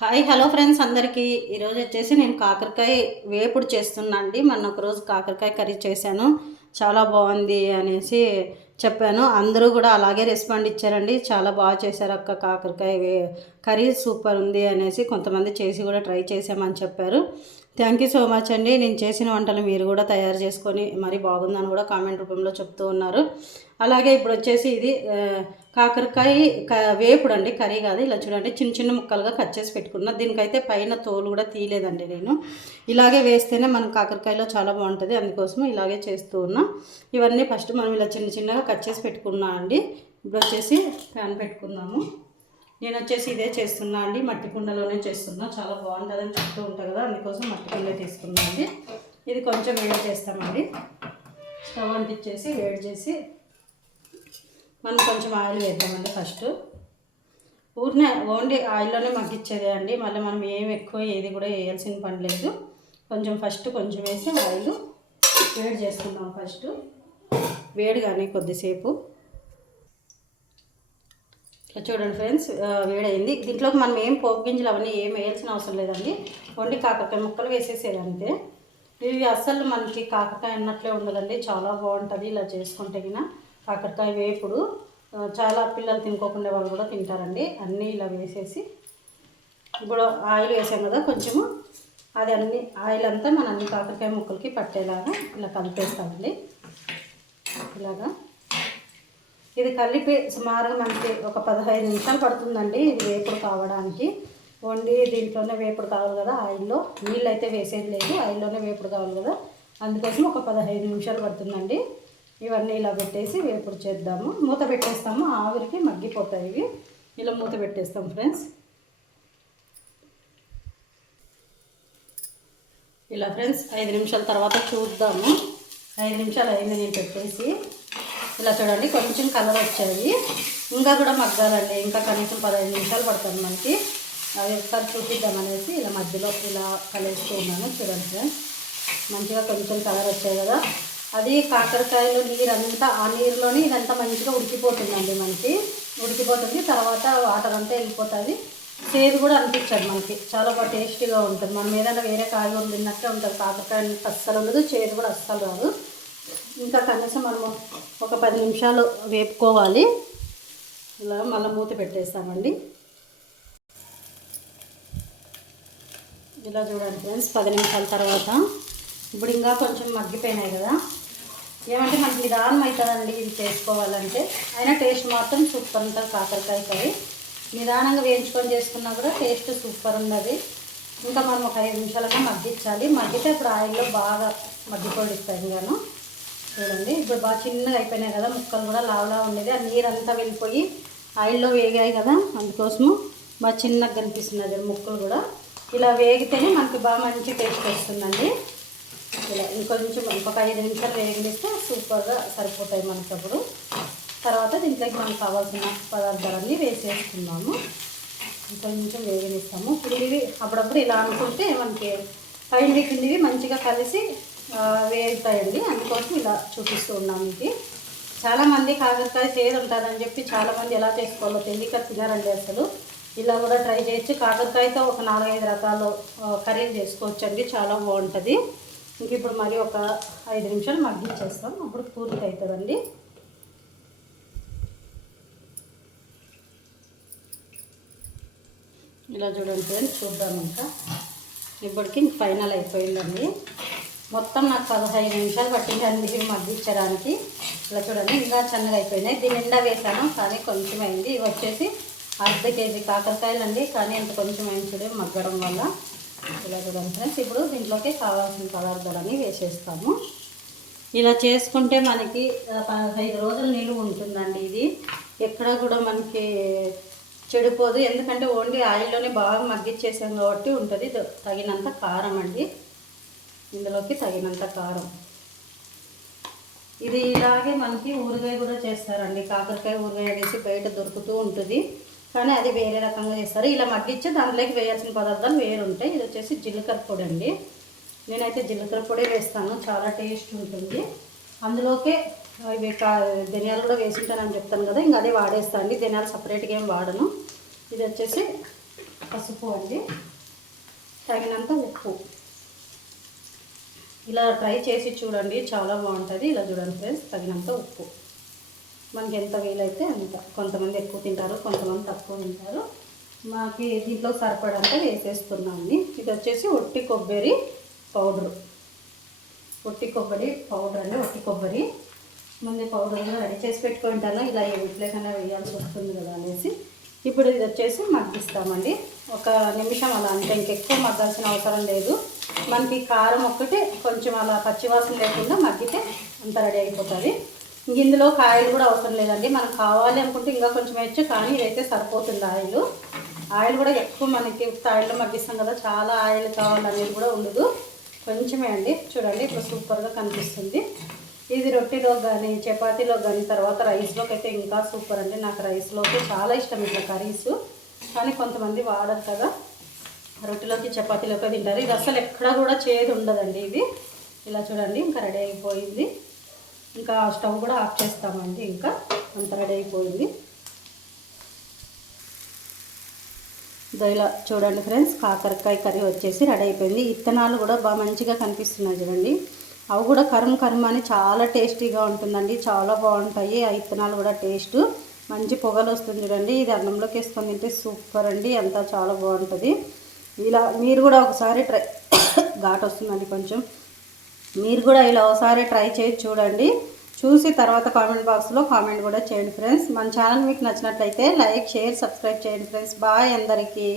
Hi hello friends అందరికీ ఈరోజు వచ్చేసి నేను కాకరకాయ వేపుడు చేస్తున్నా అండి. మొన్న ఒకరోజు కాకరకాయ కర్రీ చేశాను, చాలా బాగుంది అనేసి చెప్పాను. అందరూ కూడా అలాగే రెస్పాండ్ ఇచ్చారండి. చాలా బాగా చేశారు అక్క, కాకరకాయ కర్రీ సూపర్ ఉంది అనేసి కొంతమంది చేసి కూడా ట్రై చేసామని చెప్పారు. థ్యాంక్ యూ సో మచ్ అండి. నేను చేసిన వంటలు మీరు కూడా తయారు చేసుకొని మరి బాగుందని కూడా కామెంట్ రూపంలో చెప్తూ ఉన్నారు. అలాగే ఇప్పుడు వచ్చేసి ఇది కాకరకాయ వేపుడు అండి, కర్రీ కాదు. ఇలా చూడండి, చిన్న చిన్న ముక్కలుగా కట్ చేసి పెట్టుకున్నా. దీనికైతే పైన తోలు కూడా తీయలేదండి నేను. ఇలాగే వేస్తేనే మన కాకరకాయలో చాలా బాగుంటుంది, అందుకోసం ఇలాగే చేస్తూ ఉన్నా. ఇవన్నీ ఫస్ట్ మనం ఇలా చిన్న చిన్నగా కట్ చేసి పెట్టుకున్నా అండి. ఇప్పుడు వచ్చేసి ప్యాన్ పెట్టుకుందాము. నేను వచ్చేసి ఇదే చేస్తున్నా అండి, మట్టి కుండలోనే చేస్తున్నా. చాలా బాగుంటుందని చెప్తూ ఉంటాను కదా, అందుకోసం మట్టి కుండే తీసుకున్నా అండి. ఇది కొంచెం వేడి చేస్తామండి. స్టవ్ అంటించేసి వేడి చేసి మనం కొంచెం ఆయిల్ వేద్దామండి. ఫస్ట్ ఊరినే ఓన్లీ ఆయిల్లోనే మగ్గిచ్చేదే అండి. మళ్ళీ మనం ఏం ఎక్కువ ఏది కూడా వేయాల్సిన పని లేదు. ఫస్ట్ కొంచెం వేసి ఆయిల్ వేడి చేసుకుందాం. ఫస్ట్ వేడి కానీ కొద్దిసేపు చూడండి ఫ్రెండ్స్, వేడైంది. దీంట్లోకి మనం ఏం పోపు గింజలు అవన్నీ ఏం వేయాల్సిన అవసరం లేదండి. ఓన్లీ కాకరకాయ ముక్కలు వేసేసేదంతే. ఇవి అస్సలు మనకి కాకరకాయ అన్నట్లే ఉండదండి, చాలా బాగుంటుంది ఇలా చేసుకుంటే. కాకరకాయ వేపుడు చాలా పిల్లలు తినుకోకుండా వాళ్ళు కూడా తింటారండి. అన్నీ ఇలా వేసేసి ఇప్పుడు ఆయిల్ వేసాం కదా కొంచెము, అది అన్ని ఆయిల్ అంతా మన అన్ని కాకరకాయ ముక్కలకి పట్టేలాగా ఇలా కలిపేస్తామండి. ఇలాగా ఇది కలిపి సుమారుగా మనకి ఒక 15 నిమిషాలు పడుతుందండి ఇది వేపుడు కావడానికి. ఓన్లీ దీంట్లోనే వేపుడు కావాలి కదా, ఆయిల్లో నీళ్ళు అయితే వేసేది లేదు, ఆయిల్లోనే వేపుడు కావాలి కదా, అందుకోసం ఒక 15 నిమిషాలు పడుతుందండి. ఇవన్నీ ఇలా పెట్టేసి వేపుడు చేద్దాము. మూత పెట్టేస్తాము, ఆవిరికి మగ్గిపోతాయి ఇవి. ఇలా మూత పెట్టేస్తాం ఫ్రెండ్స్. ఇలా ఫ్రెండ్స్ 5 నిమిషాల తర్వాత చూద్దాము. 5 నిమిషాలు అయింది నేను పెట్టేసి. ఇలా చూడండి, కొంచెం కలర్ వచ్చాయి. ఇంకా కూడా మగ్గాలండి, ఇంకా కనీసం 15 నిమిషాలు పడుతుంది మనకి. అది ఒకసారి చూపిద్దామనేసి ఇలా మధ్యలో ఇలా కలిస్తూ ఉన్నాను. చూడండి ఫ్రెండ్స్, మంచిగా కొంచెం కలర్ వచ్చాయి కదా. అది కాకరకాయలో నీరంతా ఆ నీరులోని ఇదంతా మంచిగా ఉడికిపోతుందండి. మనకి ఉడికిపోతుంది, తర్వాత వాటర్ అంతా వెళ్ళిపోతుంది. చేదు కూడా అనిపించదు మనకి, చాలా బాగా టేస్టీగా ఉంటుంది. మనం ఏదైనా వేరే కాయగూరలు తిన్నట్టే ఉంటుంది. కాకరకాయ అస్సలు ఉండదు, చేదు కూడా అస్సలు రాదు. ఇంకా కనీసం మనము ఒక 10 నిమిషాలు వేపుకోవాలి. ఇలా మళ్ళీ మూత పెట్టేస్తామండి. ఇలా చూడండి ఫ్రెండ్స్, 10 నిమిషాల తర్వాత ఇప్పుడు ఇంకా కొంచెం మగ్గిపోయినాయి కదా. ఏమంటే మనకి నిదానం అవుతుందండి ఇది చేసుకోవాలంటే, అయినా టేస్ట్ మాత్రం సూపర్ ఉంటుంది. కాకరకాయ కర్రీ నిదానంగా వేయించుకొని చేసుకున్నా కూడా టేస్ట్ సూపర్ ఉన్నది. ఇంకా మనం ఒక 5 నిమిషాలుగా మగ్గించాలి. మగ్గితే ఇప్పుడు ఆయిల్లో బాగా మగ్గిపోడిస్తాను గాను. చూడండి, ఇప్పుడు బాగా చిన్నగా అయిపోయినాయి కదా ముక్కలు కూడా, లావులా ఉండేది ఆ నీరంతా వెళ్ళిపోయి ఆయిల్లో వేగాయి కదా, అందుకోసము బాగా చిన్నగా కనిపిస్తున్నది ముక్కలు కూడా. ఇలా వేగితేనే మనకి బాగా మంచి టేస్ట్ వస్తుందండి. ఇలా ఇంకొక 5 నిమిషాలు వేగనిస్తే సూపర్గా సరిపోతాయి మనకి. అప్పుడు తర్వాత దీంట్లోకి మనకు కావాల్సిన పదార్థాలన్నీ వేసేసుకున్నాము. కొంచెం వేగనిస్తాము. ఇప్పుడు ఇవి అప్పుడప్పుడు ఇలా అనుకుంటే మనకి పైన కిందివి మంచిగా కలిసి వేగుతాయండి, అందుకోసం ఇలా చూపిస్తూ ఉన్నాము. ఇది చాలామంది కాకరకాయ చేదు ఉంటుందని చెప్పి చాలామంది ఎలా చేసుకోవాలో తెలియక తినరండి అసలు. ఇలా కూడా ట్రై చేయొచ్చు. కాకరకాయతో ఒక 4-5 రకాలు కర్రీలు చేసుకోవచ్చండి, చాలా బాగుంటుంది. ఇంక ఇప్పుడు మరి ఒక 5 నిమిషాలు మగ్గించేస్తాం, అప్పుడు పూర్తి అవుతుందండి. ఇలా చూడండి ఫ్రెండ్స్, చూద్దాం. ఇంకా ఇప్పటికి ఫైనల్ అయిపోయిందండి. మొత్తం నాకు 15 నిమిషాలు పట్టింది అన్ని మగ్గించడానికి. ఇలా చూడండి, ఇంకా చన్నగా అయిపోయినాయి. దీని నిండా వేసాను కానీ కొంచెం అయింది. ఇవి వచ్చేసి 1/2 కేజీ కాకరకాయలు అండి, కానీ అంత కొంచెం అయింది చూడే మగ్గడం వల్ల. ఇలా చూడండి ఫ్రెండ్స్, ఇప్పుడు దీంట్లోకి కావాల్సిన పదార్థాలన్నీ వేసేస్తాము. ఇలా చేసుకుంటే మనకి 15 రోజులు నిలువ ఉంటుందండి. ఇది ఎక్కడ కూడా మనకి చెడిపోదు, ఎందుకంటే ఓన్లీ ఆయిల్లోనే బాగా మగ్గిచ్చేసాం కాబట్టి ఉంటుంది. తగినంత కారం అండి, ఇందులోకి తగినంత కారం. ఇది ఇలాగే మనకి ఊరగాయ కూడా చేస్తారండి. కాకరకాయ ఊరగాయ వేసి బయట దొరుకుతూ ఉంటుంది, కానీ అది వేరే రకంగా చేస్తారు. ఇలా మగ్గిచ్చి దాంట్లోకి వేయాల్సిన పదార్థాలు వేరు ఉంటాయి. ఇది వచ్చేసి జీలకర్ర పొడి అండి. నేనైతే జీలకర్ర పొడి వేస్తాను, చాలా టేస్ట్ ఉంటుంది. అందులోకే ఇవి ధనియాలు కూడా వేసుంటానని చెప్తాను కదా, ఇంకా అదే వాడేస్తాను అండి. ధనియాలు సపరేట్గా ఏం వాడను. ఇది వచ్చేసి పసుపు అండి, తగినంత ఉప్పు. ఇలా ట్రై చేసి చూడండి, చాలా బాగుంటుంది. ఇలా చూడండి ఫ్రెండ్స్, తగినంత ఉప్పు మనకి ఎంత వీలైతే అంత. కొంతమంది ఎక్కువ తింటారు, కొంతమంది తక్కువ తింటారు. మాకు దీంట్లో సరిపడంత వేసేస్తున్నాను. ఇది వచ్చేసి ఒట్టి కొబ్బరి పౌడరు. ఒట్టి కొబ్బరి పౌడర్ అండి, ఒట్టి కొబ్బరి ముందే పౌడర్ రెడీ చేసి పెట్టుకుంటాను. ఇలా ఎట్లకైనా వేయాల్సి వస్తుంది కదా అనేసి. ఇప్పుడు ఇది వచ్చేసి మగ్గిస్తామండి, 1 నిమిషం అలా. అంటే ఇంకెక్కువ మగ్గాల్సిన అవసరం లేదు. మనకి కారం ఒక్కటే కొంచెం అలా పచ్చివాసన లేకుండా మగ్గితే అంత రెడీ అయిపోతుంది. ఇందులో కాయలు కూడా అవసరం లేదండి, మనం కావాలి అనుకుంటే ఇంకా కొంచెం వేయచ్చు, కానీ ఇదైతే సరిపోతుంది. ఆయిల్ కూడా ఎక్కువ మనకి ఆయిల్లో మగ్గిస్తాం కదా, చాలా ఆయిల్ కావాలనేది కూడా ఉండదు, కొంచెమే అండి. చూడండి ఇప్పుడు సూపర్గా కనిపిస్తుంది. ఇది రొట్టెలో కానీ చపాతీలో కానీ తర్వాత రైస్లోకి అయితే ఇంకా సూపర్ అండి. నాకు రైస్లోకి చాలా ఇష్టం ఇట్లా కర్రీస్, కానీ కొంతమంది వాడరు కదా, రొట్టెలోకి చపాతీలోకి తింటారు. ఇది అసలు ఎక్కడ కూడా చేదు ఉండదండి. ఇది ఇలా చూడండి, ఇంకా రెడీ అయిపోయింది. ఇంకా స్టవ్ కూడా ఆఫ్ చేస్తామండి, ఇంకా అంత రెడీ అయిపోయింది. ఇలా చూడండి ఫ్రెండ్స్, కాకరకాయ కర్రీ వచ్చేసి రెడీ అయిపోయింది. ఇత్తనాలు కూడా బాగా మంచిగా కనిపిస్తున్నాయి చూడండి, అవి కూడా కరుము అని చాలా టేస్టీగా ఉంటుందండి, చాలా బాగుంటాయి. ఆ ఇత్తనాలు కూడా టేస్ట్ మంచి పొగలు వస్తుంది చూడండి. ఇది అన్నంలోకి వేసుకొని తింటే సూపర్ అండి, అంతా చాలా బాగుంటుంది. ఇలా మీరు కూడా ఒకసారి ఘాటు వస్తుందండి కొంచెం, మీరు కూడా ఇలా ఒకసారి ట్రై చేసి చూడండి. చూసి తర్వాత కామెంట్ బాక్స్లో కామెంట్ కూడా చేయండి ఫ్రెండ్స్. మన ఛానల్ మీకు నచ్చినట్లయితే లైక్, షేర్, సబ్స్క్రైబ్ చేయండి ఫ్రెండ్స్. బాయ్ అందరికీ.